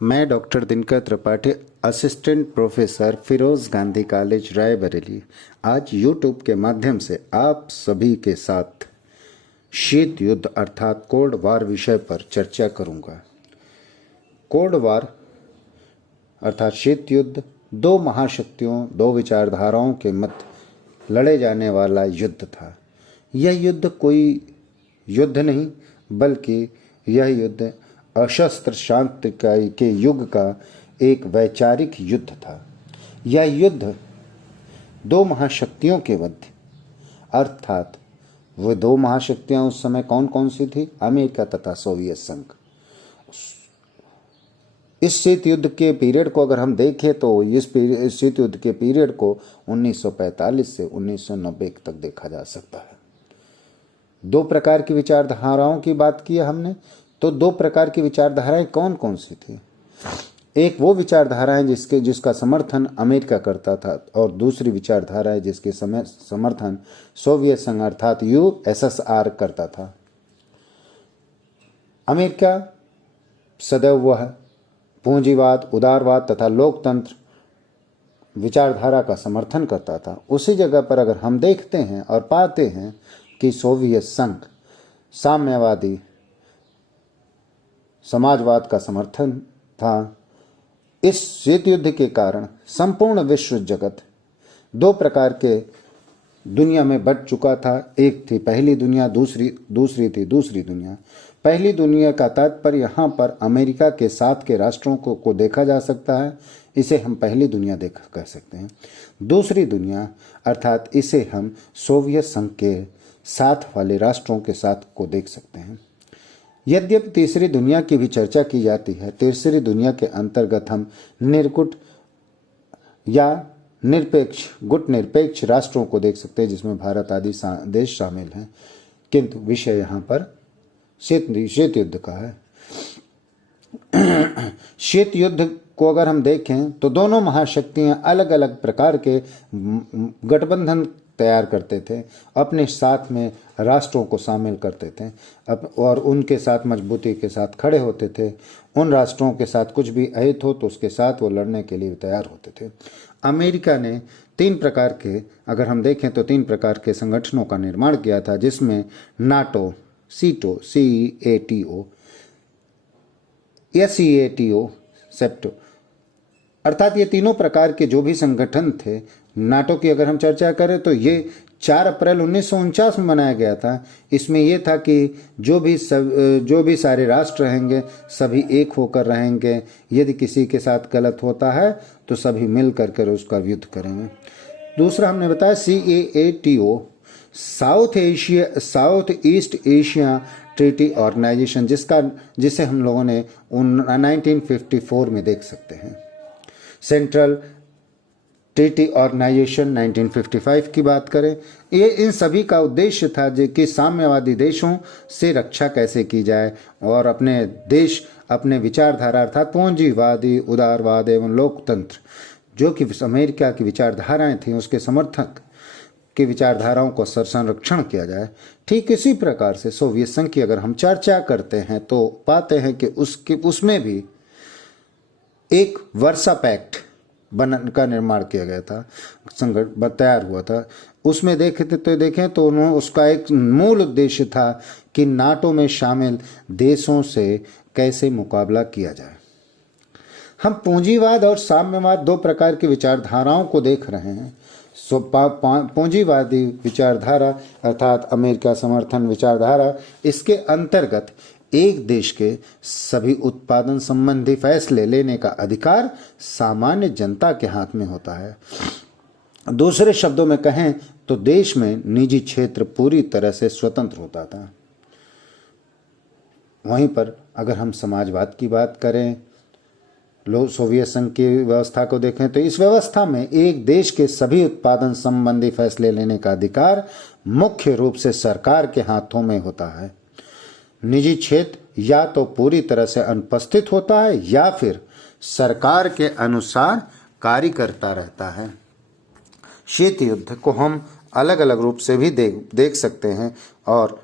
मैं doctor Dinkar Tripathi, assistant professor Firoz Gandhi college Raebareli, आज YouTube के माध्यम से आप सभी के साथ शीत युद्ध अर्थात कोल्ड वार विषय पर चर्चा करूंगा। कोल्ड वार अर्थात शीत युद्ध दो महाशक्तियों, दो विचारधाराओं के मध्य लड़े जाने वाला युद्ध था। यह युद्ध कोई युद्ध नहीं, बल्कि यह युद्ध अशस्त्र शांति के युग का एक वैचारिक युद्ध था। यह युद्ध दो महाशक्तियों के मध्य, अर्थात वो दो महाशक्तियां उस समय कौन कौन सी थी? अमेरिका तथा सोवियत संघ। इस शीत युद्ध के पीरियड को अगर हम देखें तो इस शीत युद्ध के पीरियड को 1945 से 1990 तक देखा जा सकता है। दो प्रकार की विचारधाराओं की बात की है हमने, तो दो प्रकार की विचारधाराएं कौन कौन सी थी? एक वो विचारधाराएं जिसका समर्थन अमेरिका करता था, और दूसरी विचारधाराएं जिसके समर्थन सोवियत संघ अर्थात यूएसएसआर करता था। अमेरिका सदैव वह पूंजीवाद, उदारवाद तथा लोकतंत्र विचारधारा का समर्थन करता था। उसी जगह पर अगर हम देखते हैं और पाते हैं कि सोवियत संघ साम्यवादी समाजवाद का समर्थन था। इस शीत युद्ध के कारण संपूर्ण विश्व जगत दो प्रकार के दुनिया में बंट चुका था। एक थी पहली दुनिया, दूसरी थी दूसरी दुनिया। पहली दुनिया का तात्पर्य यहाँ पर अमेरिका के साथ के राष्ट्रों को देखा जा सकता है, इसे हम पहली दुनिया कह सकते हैं। दूसरी दुनिया अर्थात इसे हम सोवियत संघ के साथ वाले राष्ट्रों के साथ को देख सकते हैं। यद्यपि तीसरी दुनिया की भी चर्चा की जाती है, तीसरी दुनिया के अंतर्गत हम निर्गुट या निरपेक्ष राष्ट्रों को देख सकते हैं, जिसमें भारत आदि देश शामिल हैं। किंतु विषय यहाँ पर शीत युद्ध का है। शीत युद्ध को अगर हम देखें तो दोनों महाशक्तियां अलग अलग प्रकार के गठबंधन तैयार करते थे, अपने साथ में राष्ट्रों को शामिल करते थे और उनके साथ मजबूती के साथ खड़े होते थे। उन राष्ट्रों के साथ कुछ भी अहित हो तो उसके साथ वो लड़ने के लिए तैयार होते थे। अमेरिका ने तीन प्रकार के, अगर हम देखें तो तीन प्रकार के संगठनों का निर्माण किया था, जिसमें नाटो, CEATO, SEATO, सेप्टो अर्थात ये तीनों प्रकार के जो भी संगठन थे। नाटो की अगर हम चर्चा करें तो ये 4 अप्रैल 1949 में बनाया गया था। इसमें यह था कि जो भी सारे राष्ट्र रहेंगे सभी एक होकर रहेंगे। यदि किसी के साथ गलत होता है तो सभी मिल कर उसका युद्ध करेंगे। दूसरा हमने बताया CEATO, South East Asia Treaty Organization, जिसे हम लोगों ने 1954 में देख सकते हैं। सेंट्रल ट्रीटी ऑर्गेनाइजेशन 1955 की बात करें, ये इन सभी का उद्देश्य था कि साम्यवादी देशों से रक्षा कैसे की जाए और अपने देश, अपने विचारधारा अर्थात पूंजीवादी, उदारवाद एवं लोकतंत्र जो कि अमेरिका की विचारधाराएं थीं, उसके समर्थक की विचारधाराओं को संरक्षण किया जाए। ठीक इसी प्रकार से सोवियत संघ की अगर हम चर्चा करते हैं तो पाते हैं कि उसमें भी एक वर्सा पैक्ट का निर्माण किया गया था, संगठन तैयार हुआ था। उसमें देखें तो उसका एक मूल उद्देश्य था कि नाटो में शामिल देशों से कैसे मुकाबला किया जाए। हम पूंजीवाद और साम्यवाद दो प्रकार की विचारधाराओं को देख रहे हैं। पूंजीवादी विचारधारा अर्थात अमेरिका समर्थन विचारधारा, इसके अंतर्गत एक देश के सभी उत्पादन संबंधी फैसले लेने का अधिकार सामान्य जनता के हाथ में होता है। दूसरे शब्दों में कहें तो देश में निजी क्षेत्र पूरी तरह से स्वतंत्र होता था। वहीं पर अगर हम समाजवाद की बात करें, सोवियत संघ की व्यवस्था को देखें तो इस व्यवस्था में एक देश के सभी उत्पादन संबंधी फैसले लेने का अधिकार मुख्य रूप से सरकार के हाथों में होता है। निजी क्षेत्र या तो पूरी तरह से अनुपस्थित होता है या फिर सरकार के अनुसार कार्य करता रहता है। शीत युद्ध को हम अलग अलग रूप से भी देख सकते हैं और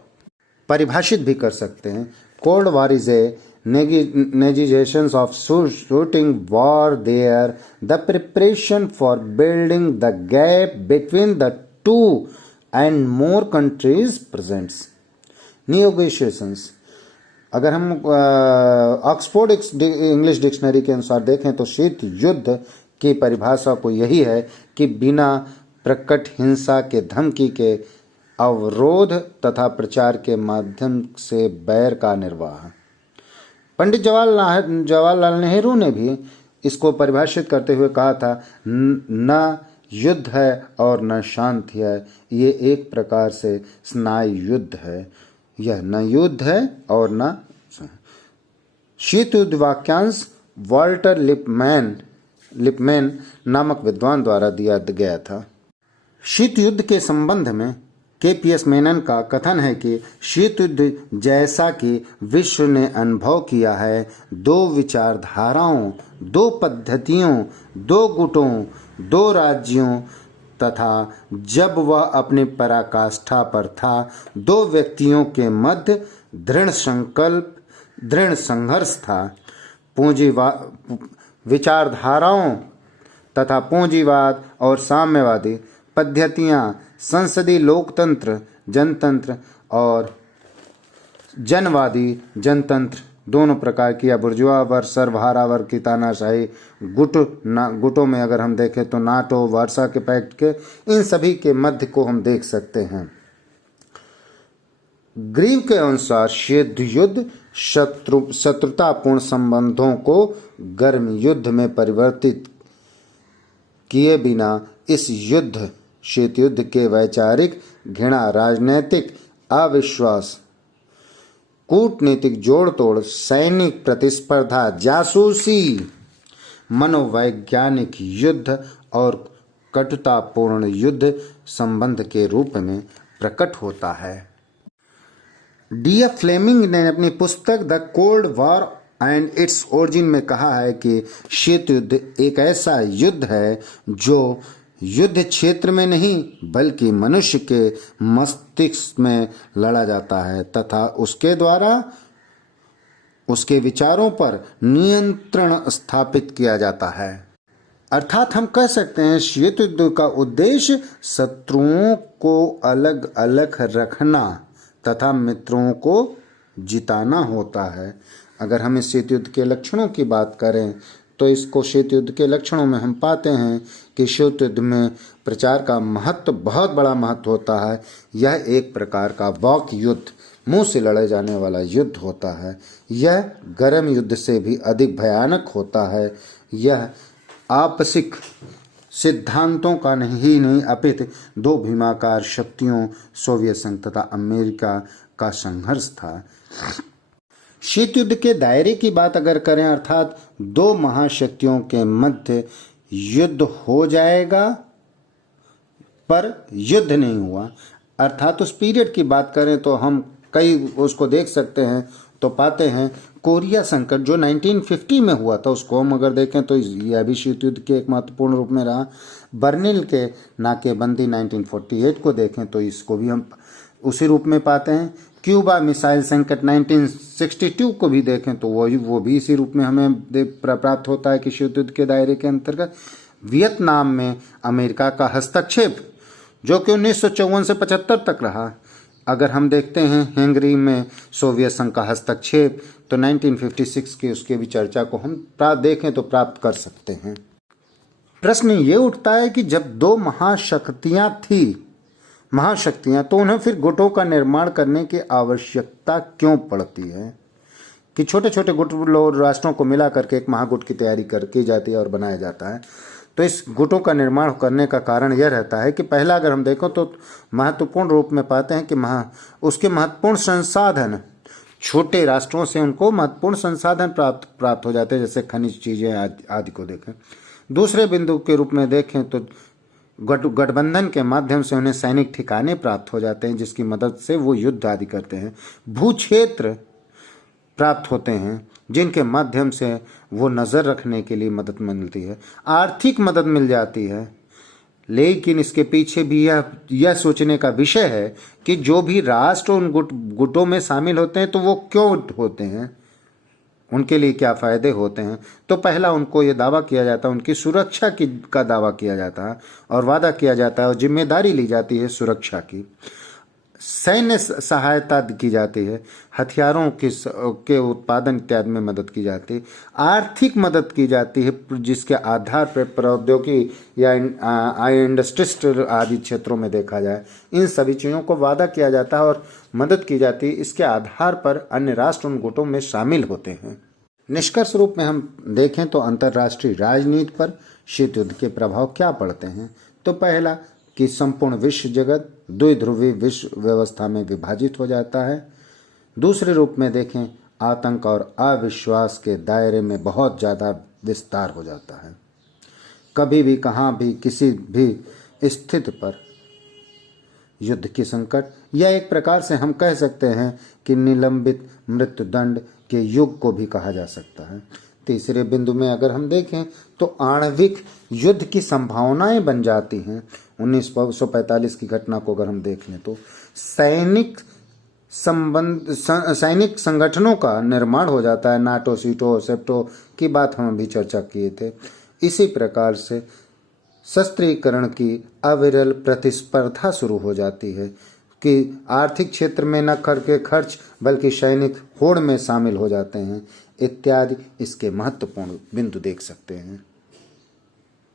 परिभाषित भी कर सकते हैं। Cold war is a negotiations of shooting war there, the preparation for building the gap between the two and more countries presents. Negotiations, अगर हम ऑक्सफोर्ड इंग्लिश डिक्शनरी के अनुसार देखें तो शीत युद्ध की परिभाषा को यही है कि बिना प्रकट हिंसा के धमकी के अवरोध तथा प्रचार के माध्यम से बैर का निर्वाह। पंडित जवाहरलाल नेहरू ने भी इसको परिभाषित करते हुए कहा था, न युद्ध है और न शांति है, ये एक प्रकार से स्नायु युद्ध है। यह न युद्ध है और न शीत युद्ध वाक्यांश वॉल्टर लिपमैन नामक विद्वान द्वारा दिया गया था। शीत युद्ध के संबंध में KPS मेनन का कथन है कि शीत युद्ध जैसा कि विश्व ने अनुभव किया है, दो विचारधाराओं, दो पद्धतियों, दो गुटों, दो राज्यों तथा जब वह अपनी पराकाष्ठा पर था, दो व्यक्तियों के मध्य दृढ़ संघर्ष था। विचारधाराओं तथा पूंजीवाद और साम्यवादी पद्धतियां संसदीय लोकतंत्र जनतंत्र और जनवादी जनतंत्र दोनों प्रकार की, या बुर्जुआ वर्ग सर्वहारा वर्ग की तानाशाही गुटों में अगर हम देखें तो नाटो वार्सा के पैक्ट के, इन सभी के मध्य को हम देख सकते हैं। ग्रीव के अनुसार शीत युद्ध शत्रुतापूर्ण संबंधों को गर्म युद्ध में परिवर्तित किए बिना इस युद्ध शीत युद्ध के वैचारिक घृणा, राजनैतिक अविश्वास, कूटनीतिक जोड़ तोड़, सैनिक प्रतिस्पर्धा, जासूसी, मनोवैज्ञानिक युद्ध और कटुतापूर्ण युद्ध संबंध के रूप में प्रकट होता है। D.F. फ्लेमिंग ने अपनी पुस्तक the cold war and its origin में कहा है कि शीत युद्ध एक ऐसा युद्ध है जो युद्ध क्षेत्र में नहीं बल्कि मनुष्य के मस्तिष्क में लड़ा जाता है तथा उसके द्वारा उसके विचारों पर नियंत्रण स्थापित किया जाता है। अर्थात हम कह सकते हैं शीत युद्ध का उद्देश्य शत्रुओं को अलग अलग रखना तथा मित्रों को जिताना होता है। अगर हम इस शीत युद्ध के लक्षणों की बात करें तो इसको शीत युद्ध के लक्षणों में हम पाते हैं कि शीत युद्ध में प्रचार का महत्व, बहुत बड़ा महत्व होता है। यह एक प्रकार का वाक युद्ध, मुंह से लड़े जाने वाला युद्ध होता है। यह गर्म युद्ध से भी अधिक भयानक होता है। यह आपसिक सिद्धांतों का नहीं अपितु दो भीमाकार शक्तियों सोवियत संघ तथा अमेरिका का संघर्ष था। शीत युद्ध के दायरे की बात अगर करें, अर्थात दो महाशक्तियों के मध्य युद्ध हो जाएगा पर युद्ध नहीं हुआ, अर्थात उस पीरियड की बात करें तो हम कई उसको देख सकते हैं तो पाते हैं कोरिया संकट जो 1950 में हुआ था, उसको हम अगर देखें तो यह भी शीत युद्ध के एक महत्वपूर्ण रूप में रहा। बर्लिन के नाकेबंदी 1948 को देखें तो इसको भी हम उसी रूप में पाते हैं। क्यूबा मिसाइल संकट 1962 को भी देखें तो वो भी इसी रूप में हमें प्राप्त होता है कि शीत युद्ध के दायरे के अंतर्गत। वियतनाम में अमेरिका का हस्तक्षेप जो कि 1954 से 75 तक रहा। अगर हम देखते हैं हंगरी में सोवियत संघ का हस्तक्षेप तो 1956 की उसके भी चर्चा को हम देखें तो प्राप्त कर सकते हैं। प्रश्न ये उठता है कि जब दो महाशक्तियां तो उन्हें फिर गुटों का निर्माण करने की आवश्यकता क्यों पड़ती है कि छोटे छोटे गुट राष्ट्रों को मिला करके एक महागुट की तैयारी की जाती है और बनाया जाता है। तो इस गुटों का निर्माण करने का कारण यह रहता है कि पहला अगर हम देखें तो महत्वपूर्ण रूप में पाते हैं कि उसके महत्वपूर्ण संसाधन, छोटे राष्ट्रों से उनको महत्वपूर्ण संसाधन प्राप्त हो जाते हैं, जैसे खनिज चीज़ें आदि को देखें। दूसरे बिंदु के रूप में देखें तो गठबंधन के माध्यम से उन्हें सैनिक ठिकाने प्राप्त हो जाते हैं जिसकी मदद से वो युद्ध आदि करते हैं। भूक्षेत्र प्राप्त होते हैं जिनके माध्यम से वो नज़र रखने के लिए मदद मिलती है। आर्थिक मदद मिल जाती है, लेकिन इसके पीछे भी यह सोचने का विषय है कि जो भी राष्ट्र उन गुटों में शामिल होते हैं तो वो क्यों होते हैं, उनके लिए क्या फ़ायदे होते हैं, तो पहला उनको ये दावा किया जाता है, उनकी सुरक्षा की का दावा किया जाता है और वादा किया जाता है और जिम्मेदारी ली जाती है सुरक्षा की। सैन्य सहायता की जाती है, हथियारों के उत्पादन इत्यादि में मदद की जाती है, आर्थिक मदद की जाती है जिसके आधार पर प्रौद्योगिकी या इंडस्ट्रियल आदि क्षेत्रों में देखा जाए, इन सभी चीज़ों को वादा किया जाता है और मदद की जाती है। इसके आधार पर अन्य राष्ट्र उन गुटों में शामिल होते हैं। निष्कर्ष रूप में हम देखें तो अंतर्राष्ट्रीय राजनीति पर शीत युद्ध के प्रभाव क्या पड़ते हैं। तो पहला कि संपूर्ण विश्व जगत द्विध्रुवी विश्व व्यवस्था में विभाजित हो जाता है। दूसरे रूप में देखें, आतंक और अविश्वास के दायरे में बहुत ज़्यादा विस्तार हो जाता है। कभी भी कहाँ भी किसी भी स्थिति पर युद्ध की संकट, या एक प्रकार से हम कह सकते हैं कि निलंबित मृत्युदंड के युग को भी कहा जा सकता है। तीसरे बिंदु में अगर हम देखें तो आणविक युद्ध की संभावनाएं बन जाती हैं। 1945 की घटना को अगर हम देख लें तो सैनिक संगठनों का निर्माण हो जाता है। नाटो, सीटो, सेप्टो की बात हम अभी चर्चा किए थे। इसी प्रकार से शस्त्रीकरण की अविरल प्रतिस्पर्धा शुरू हो जाती है कि आर्थिक क्षेत्र में न करके खर्च बल्कि सैनिक होड़ में शामिल हो जाते हैं इत्यादि इसके महत्वपूर्ण बिंदु देख सकते हैं।